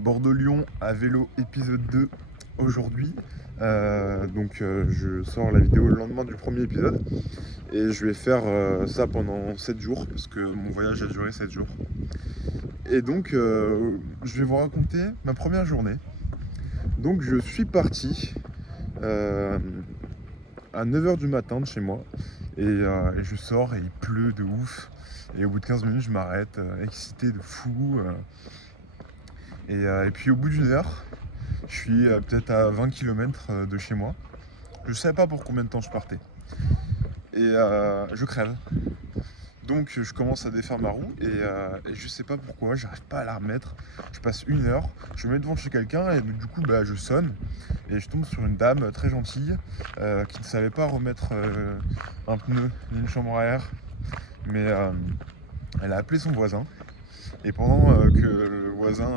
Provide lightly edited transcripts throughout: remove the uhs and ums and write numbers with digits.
Bordeaux-Lyon à vélo épisode 2 aujourd'hui. Je sors la vidéo le lendemain du premier épisode et je vais faire ça pendant 7 jours parce que mon voyage a duré 7 jours. Et donc je vais vous raconter ma première journée. Donc je suis parti à 9h du matin de chez moi et je sors et il pleut de ouf. Et au bout de 15 minutes je m'arrête, excité de fou. Et puis au bout d'une heure, je suis peut-être à 20 km de chez moi. Je ne savais pas pour combien de temps je partais. Et je crève. Donc je commence à défaire ma roue et je sais pas pourquoi, j'arrive pas à la remettre. Je passe une heure, je me mets devant chez quelqu'un et du coup je sonne et je tombe sur une dame très gentille qui ne savait pas remettre un pneu ni une chambre à air. Mais elle a appelé son voisin et pendant que le voisin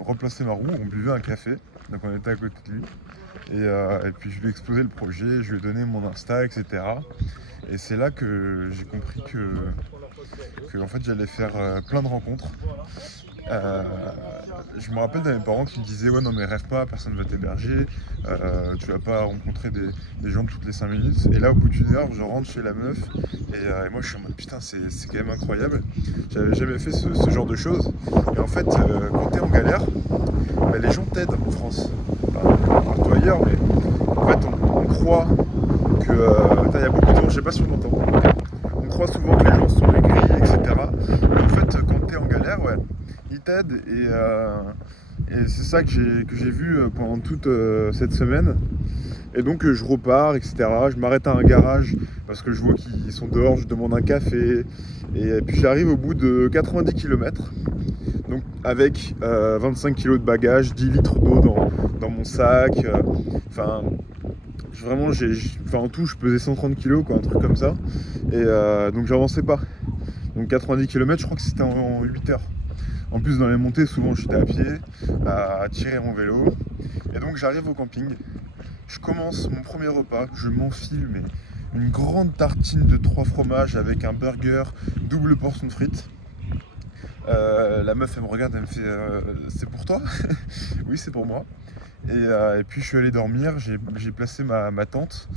replaçait ma roue, on buvait un café, donc on était à côté de lui. Et puis je lui ai exposé le projet, je lui ai donné mon Insta, etc. Et c'est là que j'ai compris que en fait j'allais faire plein de rencontres. Je me rappelle de mes parents qui me disaient ouais non mais rêve pas, personne ne va t'héberger, tu vas pas rencontrer des gens toutes les 5 minutes. Et là au bout d'une heure je rentre chez la meuf et moi je suis en mode putain c'est quand même incroyable. J'avais jamais fait ce genre de choses. Et en fait quand t'es en galère, les gens t'aident en France. Enfin, partout ailleurs, mais en fait on croit que. Il y a beaucoup de gens, je sais pas si on m'entend. On croit souvent que les gens sont aigris, etc. Mais en fait, quand t'es en galère, ouais, ils t'aident et c'est ça que j'ai vu pendant toute cette semaine. Et donc je repars, etc. Je m'arrête à un garage parce que je vois qu'ils sont dehors, je demande un café. Et puis j'arrive au bout de 90 km. Donc avec 25 kg de bagages, 10 litres d'eau dans mon sac. Vraiment, en tout, je pesais 130 kg, quoi, un truc comme ça. Et donc j'avançais pas. Donc 90 km, je crois que c'était en 8 heures. En plus, dans les montées, souvent j'étais à pied, à tirer mon vélo. Et donc j'arrive au camping. Je commence mon premier repas, je m'enfile, mais une grande tartine de 3 fromages avec un burger, double portion de frites. La meuf, elle me regarde, elle me fait c'est pour toi? Oui, c'est pour moi. Et puis je suis allé dormir, j'ai placé ma tente.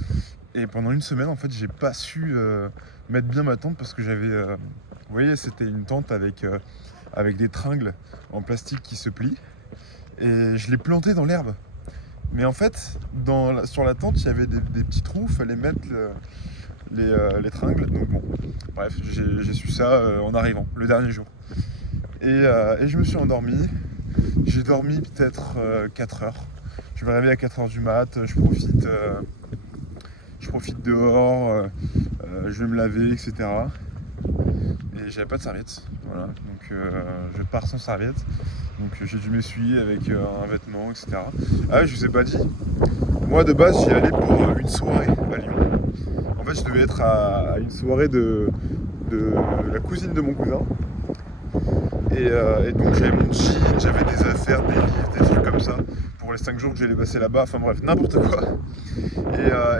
Et pendant une semaine, en fait, j'ai pas su mettre bien ma tente parce que j'avais. Vous voyez, c'était une tente avec des tringles en plastique qui se plient. Et je l'ai plantée dans l'herbe. Mais en fait, sur la tente, il y avait des petits trous, il fallait mettre les tringles. Donc bon, bref, j'ai su ça en arrivant, le dernier jour. Et je me suis endormi. J'ai dormi peut-être 4 heures. Je me réveille à 4 heures du mat, je profite dehors, je vais me laver, etc. Et j'avais pas de serviette, voilà. Donc je pars sans serviette. Donc j'ai dû m'essuyer avec un vêtement, etc. Ah ouais, je vous ai pas dit. Moi de base j'y allais pour une soirée à Lyon. En fait je devais être à une soirée de la cousine de mon cousin. Et donc j'avais mon jean, j'avais des affaires, des livres, des trucs comme ça pour les 5 jours que j'allais passer là-bas, enfin bref, n'importe quoi.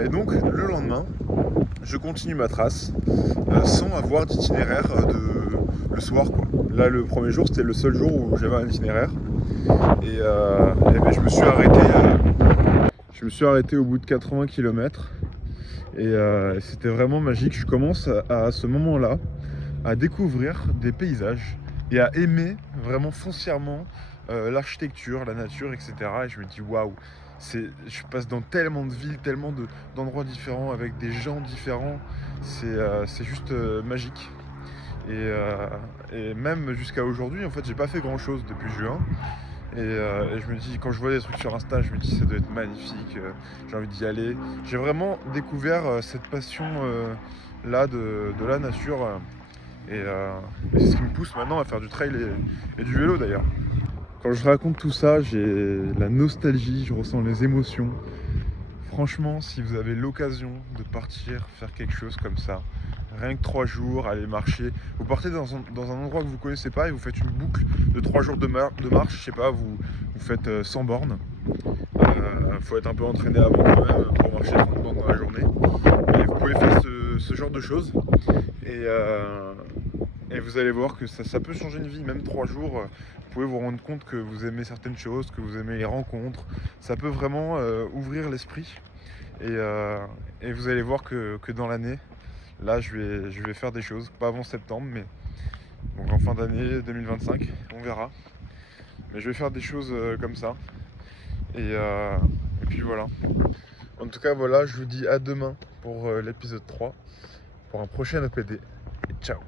Et donc le lendemain, je continue ma trace sans avoir d'itinéraire le soir, quoi. Là le premier jour c'était le seul jour où j'avais un itinéraire. Et je me suis arrêté au bout de 80 km et c'était vraiment magique. Je commence à ce moment-là à découvrir des paysages et à aimer vraiment foncièrement l'architecture, la nature, etc. Et je me dis waouh, je passe dans tellement de villes, tellement d'endroits différents, avec des gens différents, c'est juste magique. Et même jusqu'à aujourd'hui, en fait, j'ai pas fait grand chose depuis juin. Et je me dis, quand je vois des trucs sur Insta, je me dis ça doit être magnifique, j'ai envie d'y aller. J'ai vraiment découvert cette passion là de la nature. Et c'est ce qui me pousse maintenant à faire du trail et du vélo d'ailleurs. Quand je raconte tout ça, j'ai la nostalgie, je ressens les émotions. Franchement, si vous avez l'occasion de partir faire quelque chose comme ça, rien que 3 jours, aller marcher, vous partez dans un endroit que vous connaissez pas et vous faites une boucle de 3 jours de marche, je sais pas, vous faites 100 bornes. Faut être un peu entraîné avant quand même pour marcher 30 bornes dans la journée. Et vous pouvez faire ce genre de choses. Et Et vous allez voir que ça peut changer une vie, même 3 jours. Vous pouvez vous rendre compte que vous aimez certaines choses, que vous aimez les rencontres. Ça peut vraiment ouvrir l'esprit. Et vous allez voir que dans l'année, là je vais faire des choses, pas avant septembre, mais donc en fin d'année 2025, on verra. Mais je vais faire des choses comme ça. Et puis voilà. En tout cas voilà, je vous dis à demain pour l'épisode 3, pour un prochain EPD. Et ciao.